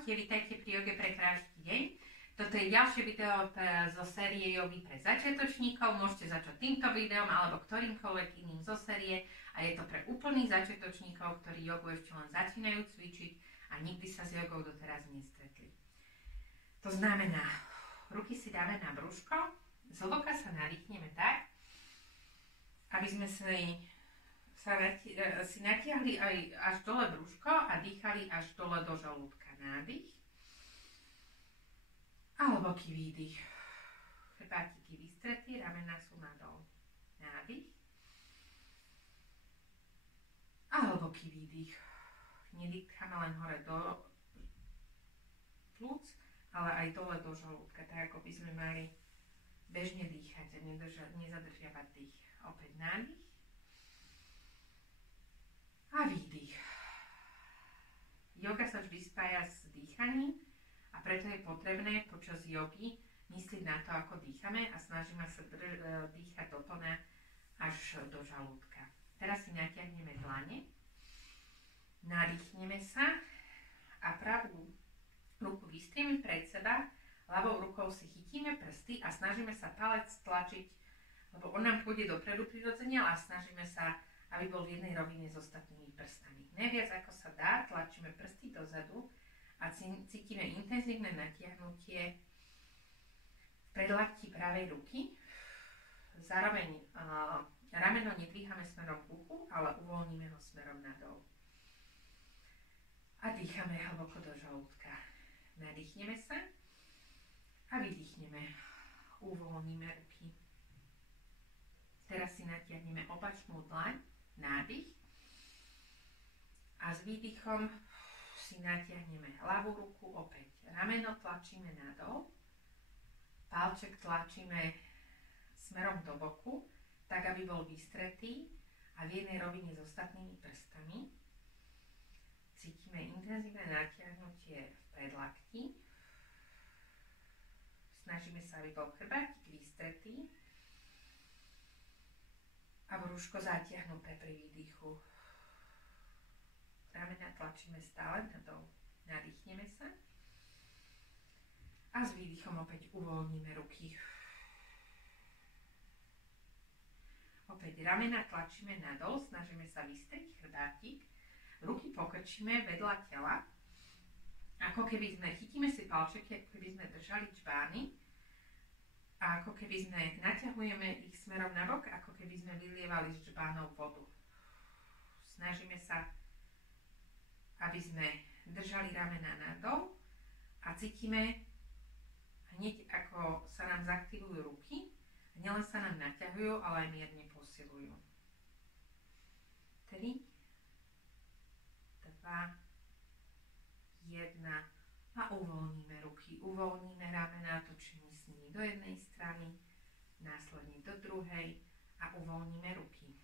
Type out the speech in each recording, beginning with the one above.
Ahojte, vítajte pri joge pre kráľovský deň. Toto je ďalšie video zo série jogy pre začiatočníkov. Môžete začať týmto videom alebo ktorýmkoľvek iným zo série. A je to pre úplných začiatočníkov, ktorí jogu ešte len začínajú cvičiť a nikdy sa s jogou doteraz nestretli. To znamená, ruky si dáme na brúško, zhlboka sa nadýchneme tak, aby sme si natiahli aj až dole brúško a dýchali až dole do žalúdka. Nádych a hlboký výdych. Chrbátiky vystretí, ramená sú nadol. Nádych a hlboký výdych. Nedýchame len hore do plúc, ale aj dole do žalúdka, tak ako by sme mali bežne dýchať a nezadržiavať dých. Opäť nádych a výdych. Joga sa vždy spája s dýchaním a preto je potrebné počas jogy myslieť na to, ako dýchame a snažíme sa dýchať do plna až do žalúdka. Teraz si natiahneme dlane, nadýchneme sa a pravú ruku vystrieme pred seba, ľavou rukou si chytíme prsty a snažíme sa palec tlačiť, lebo on nám pôjde dopredu prirodzene, ale snažíme sa, aby bol v jednej rovine s ostatnými prstami. Najviac ako sa dá, tlačíme prsty dozadu a cítime intenzívne natiahnutie v predlakti pravej ruky. Zároveň rameno nedvíhame smerom k uchu, ale uvoľníme ho smerom nadol. A dýchame hlboko do žalúdka. Nadýchneme sa a vydýchneme. Uvoľníme ruky. Teraz si natiahneme opačnú dlaň, nádych. A s výdychom si natiahneme ľavú ruku, opäť rameno tlačíme nadol, palček tlačíme smerom do boku, tak aby bol vystretý a v jednej rovine s ostatnými prstami. Cítime intenzívne natiahnutie v predlakti. Snažíme sa, aby bol chrbátik vystretý a brúško zatiahnuté pri výdychu. Ramena tlačíme stále nadol. Nadýchneme sa a s výdychom opäť uvoľníme ruky. Opäť ramena tlačíme nadol, snažíme sa vystrieť chrbátik, ruky pokrčíme vedľa tela, ako keby chytíme si palčeky, ako keby sme držali čbány a ako keby sme naťahujeme ich smerom nabok, ako keby sme vylievali z čbánov vodu. Snažíme sa, aby sme držali ramena nadol a cítime hneď, ako sa nám zaktivujú ruky. Nielen sa nám naťahujú, ale aj mierne posilujú. 3, 2, 1 a uvoľníme ruky. Uvoľníme ramena, točíme s nimi do jednej strany, následne do druhej a uvoľníme ruky.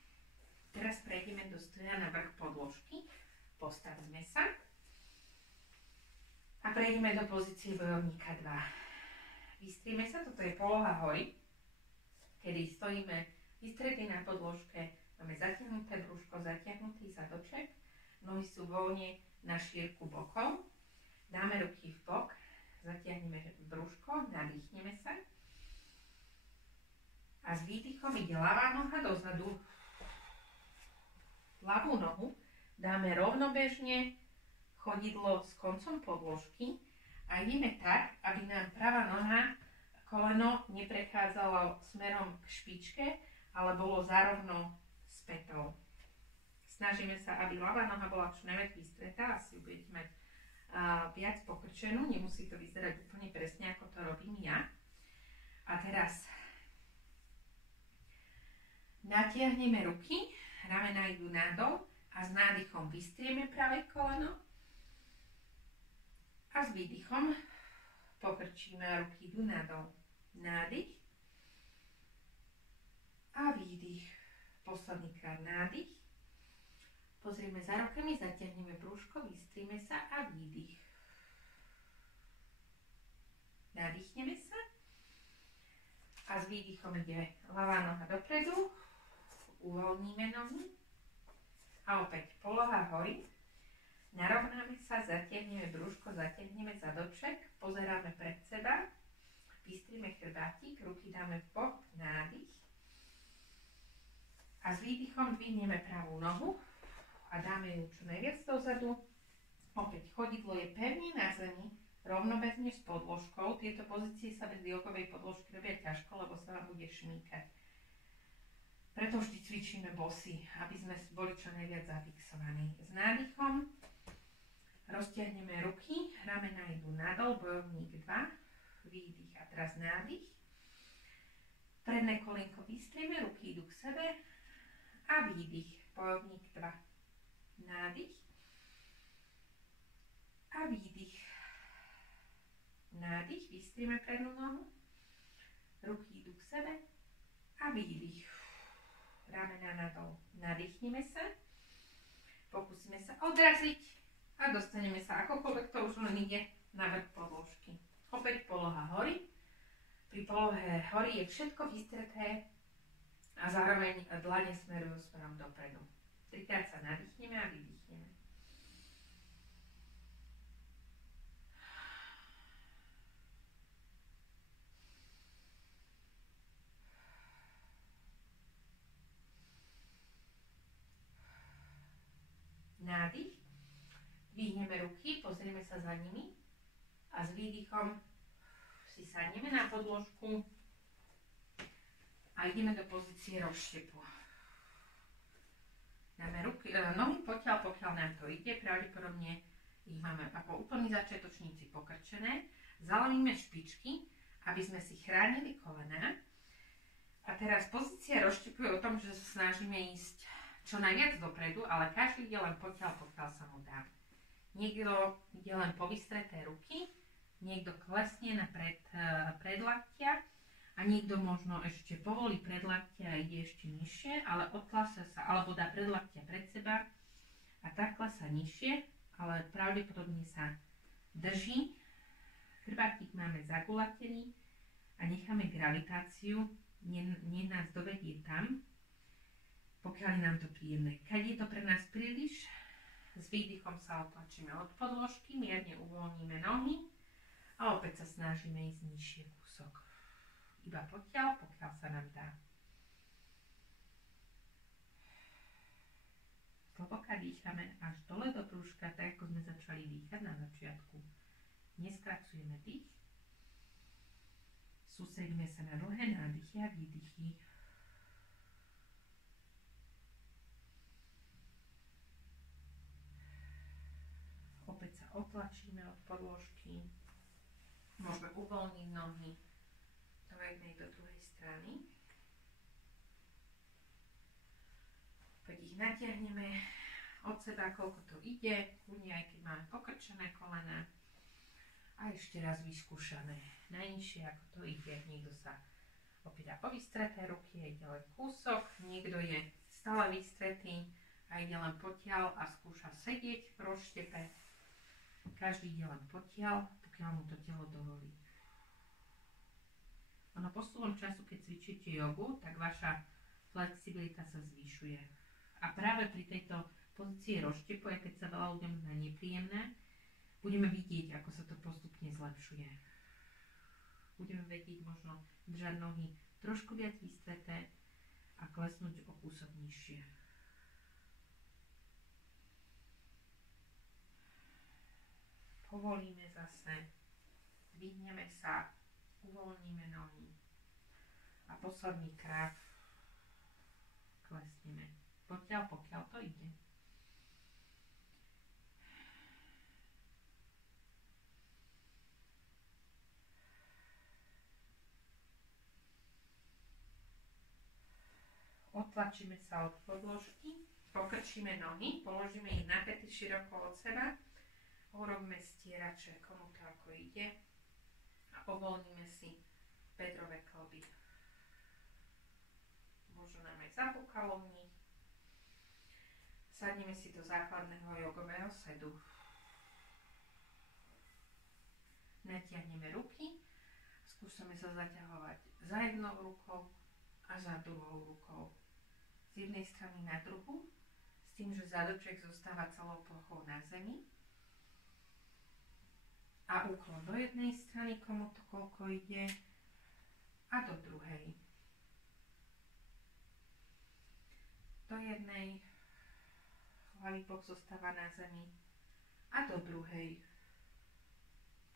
Teraz prejdeme do stoja na vrch podložky. Postavíme sa a prejdeme do pozície bojovníka 2. Vystrieme sa, toto je poloha hory, kedy stojíme vystretí na podložke, máme zatiahnuté brúško, zatiahnutý zadoček, nohy sú voľne na šírku bokov, dáme ruky v bok, zatiahneme brúško, nadýchneme sa a s výdychom ide ľavá noha dozadu, ľavú nohu dáme rovnobežne chodidlo s koncom podložky a ideme tak, aby nám pravá noha, koleno neprechádzalo smerom k špičke, ale bolo zárovno s pätou. Snažíme sa, aby ľavá noha bola čo najviac vystretá, asi ju budete mať viac pokrčenú, nemusí to vyzerať úplne presne, ako to robím ja. A teraz natiahneme ruky, ramená idú nadol, a s nádychom vystrieme pravé koleno a s výdychom pokrčíme a ruky idú nadol. Nádych a výdych. Posledný krát nádych. Pozrieme za rukami, zatiahneme brúško, vystrieme sa a výdych. Nadýchneme sa a s výdychom ide ľavá noha dopredu, uvoľníme nohy. A opäť poloha hory, Narovnáme sa, zatiahneme brúško, zatiahneme zadoček, pozeráme pred seba, vystrime chrbátik, ruky dáme v bok, nádych. A s výdychom dvihneme pravú nohu a dáme ju čo najviac dozadu. Opäť chodidlo je pevne na zemi, rovnobezne s podložkou. Tieto pozície sa bez jogovej podložky robia ťažko, lebo sa vám bude šmýkať. Preto vždy cvičíme bosy, aby sme boli čo najviac zafixovaní. S nádychom roztiahneme ruky, ramena idú nadol, bojovník 2, výdych a teraz nádych. Predné kolenko vystrieme, ruky idú k sebe a výdych, bojovník 2, nádych a výdych. Nádych, vystrieme prednú nohu, ruky idú k sebe a výdych. Ramena nadol, nadýchneme sa, pokúsime sa odraziť a dostaneme sa akokoľvek to už len ide na vrch podložky. Opäť poloha hory. Pri polohe hory je všetko vystreté a zároveň dlane smerujú smerom dopredu. 3-krát sa nadýchneme a vydýchneme. Nádych, dvihneme ruky, pozrieme sa za nimi a s výdychom si sadneme na podložku a ideme do pozície rozštepu. Dáme ruky, nohy potiaľ, pokiaľ nám to ide, pravdepodobne ich máme ako úplní začiatočníci pokrčené. Zalovíme špičky, aby sme si chránili kolená. A teraz pozícia rozštepu je o tom, že sa snažíme ísť čo najviac dopredu, ale každý ide len pokiaľ sa mu dá. Niekto ide len po vystreté ruky, niekto klesne na predlaktia a niekto možno ešte povolí predlaktia a ide ešte nižšie, ale odklasa sa, alebo dá predlaktia pred seba a tak klasa nižšie, ale pravdepodobne sa drží. Chrbátik máme zagulatený a necháme gravitáciu, nech nás dovedie tam, pokiaľ je nám to príjemné. Keď je to pre nás príliš, s výdychom sa otlačíme od podložky, mierne uvoľníme nohy a opäť sa snažíme ísť nižšie kúsok. Iba pokiaľ sa nám dá. Zhlboka dýchame až dole do brúška, tak ako sme začali dýchať na začiatku. Neskracujeme dých. Sústredíme sa na dlhé nádychy a výdychy. Opäť sa otlačíme od podložky. Môžeme uvoľniť nohy do jednej, do druhej strany. Opäť ich natiahneme od seba, koľko to ide, kľudne aj keď máme pokrčené kolená. A ešte raz vyskúšame najnižšie, ako to ide. Niekto sa opäť dá po vystreté ruky a ide len kúsok. Niekto je stále vystretý a ide len potiaľ a skúša sedieť v rozštepe. Každý ide len potiaľ, pokiaľ mu to telo dovolí. Ono postupom času, keď cvičíte jogu, tak vaša flexibilita sa zvyšuje. A práve pri tejto pozícii rozštepu, aj keď sa veľa ľuďom zdá nepríjemné, budeme vidieť, ako sa to postupne zlepšuje. Budeme vedieť možno držať nohy trošku viac vystreté a klesnúť o kúsok nižšie. Povolíme zase, dvihneme sa, uvoľníme nohy a posledný krát klesneme. Pokiaľ to ide. Otlačíme sa od podložky, pokrčíme nohy, položíme ich na päty široko od seba. Urobíme stierače, komu to ako ide a uvoľníme si bedrové kĺby. Možno nám aj zapúkalo v nich. Sadneme si do základného jogového sedu. Natiahneme ruky, skúsime sa zaťahovať za jednou rukou a za druhou rukou. Z jednej strany na druhú, s tým, že zádoček zostáva celou plochou na zemi. úklon do jednej strany, komu to koľko ide, a do druhej. Do jednej, ľavý bok zostáva na zemi, a do druhej,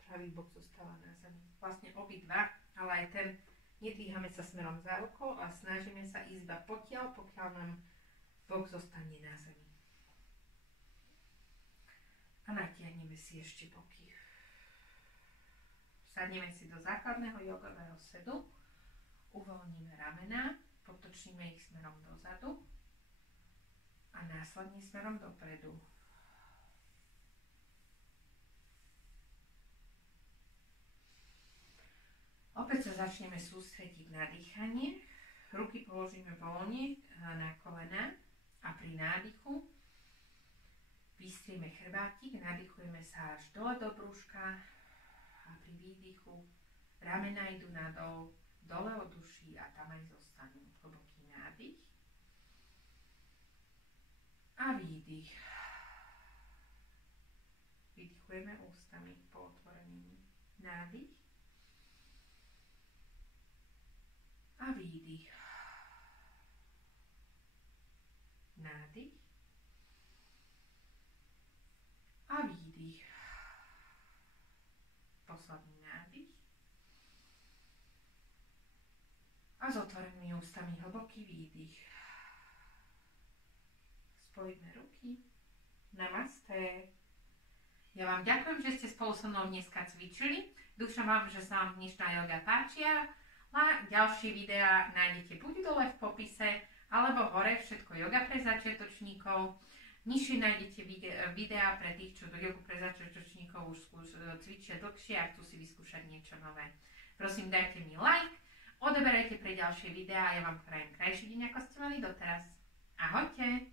pravý bok zostáva na zemi. Vlastne obidva, ale aj ten, nedvíhame sa smerom za oko a snažíme sa ísť iba potiaľ, pokiaľ nám bok zostane na zemi. A natiahneme si ešte boky. Sadneme si do základného jogového sedu, uvoľníme ramená, potočíme ich smerom dozadu a následne smerom dopredu. Opäť sa začneme sústrediť na dýchanie. Ruky položíme voľne na kolená a pri nádychu vystrieme chrbátik, nadýchujeme sa až dole do brúška a pri výdychu ramená idú nadol, dole od uší a tam aj zostanú. Hlboký nádych a výdych. Vydychujeme ústami po otvorení. Nádych a výdych. Nádych a výdych. Posledný nádych. A s otvorenými ústami hlboký výdych. Spojíme ruky. Namaste. Ja vám ďakujem, že ste spolu so mnou dneska cvičili. Dúfam vám, že sa vám dnešná joga páčia. A ďalšie videá nájdete buď dole v popise, alebo hore, všetko joga pre začiatočníkov. Nižšie nájdete videá pre tých, čo jogu pre začiatočníkov už cvičia dlhšie a chcú si vyskúšať niečo nové. Prosím, dajte mi like, odoberajte pre ďalšie videá a ja vám prajem krajší deň, ako ste mali doteraz. Ahojte!